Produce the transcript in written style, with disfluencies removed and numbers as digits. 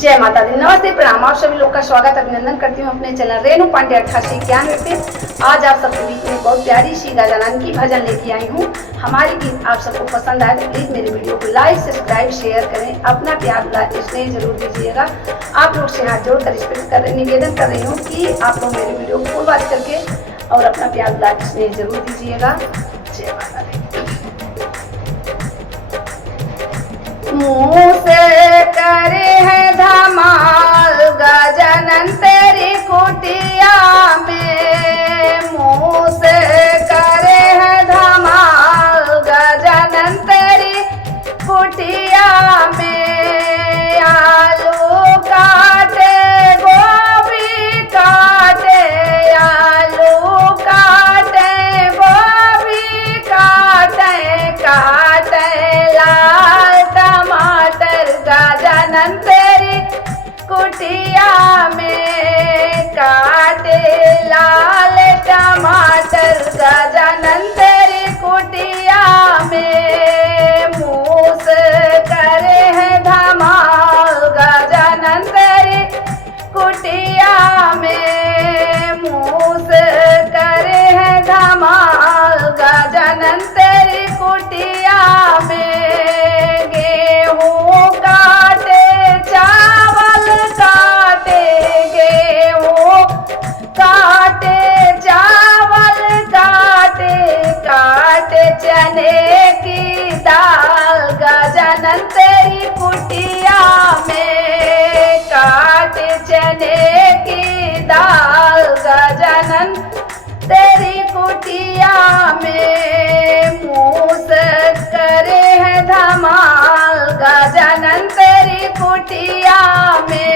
जय माता दी। नमस्ते, प्रणाम। आप सभी लोग का स्वागत अभिनंदन करती हूँ अपने चैनल रेणु पांडे 8891 पे। आज आप सबके बीच में बहुत प्यारी सी गजानन की भजन लेके आई हूँ। हमारी गीत आप सबको पसंद आए तो प्लीज मेरे वीडियो को लाइक सब्सक्राइब शेयर करें, अपना प्यार स्नेह जरूर दीजिएगा। आप लोग से हाथ जोड़कर निवेदन कर रही हूँ कि आप लोग मेरे वीडियो को फुल वॉच करके और अपना प्यार स्नेह जरूर दीजिएगा। जय माता दी। मुँह से करे है धमाल गजानन तेरी कुटिया में, मुँह से करे है धमाल गजानन तेरी कुटिया में। आलू काटे गोभी काटे, आलू काटे गोभी काटे, काटे लाल टमाटर गजानन तेरी कुटिया में, काटे लाल टमाटर गजानन तेरी कुटिया में। मुँह से करे है धमाल गजानन तेरी कुटिया में, मुँह से करे है धमाल गजानन तेरी कुटिया में। गेहूँ काटे चावल काटे, गेहूँ काटे चावल काटे, काटे चने की दाल गजानन तेरी कुटिया में, काटे चने की दाल गजानन तेरी कुटिया में। मुँह से करे है धमाल गजानन तेरी कुटिया में।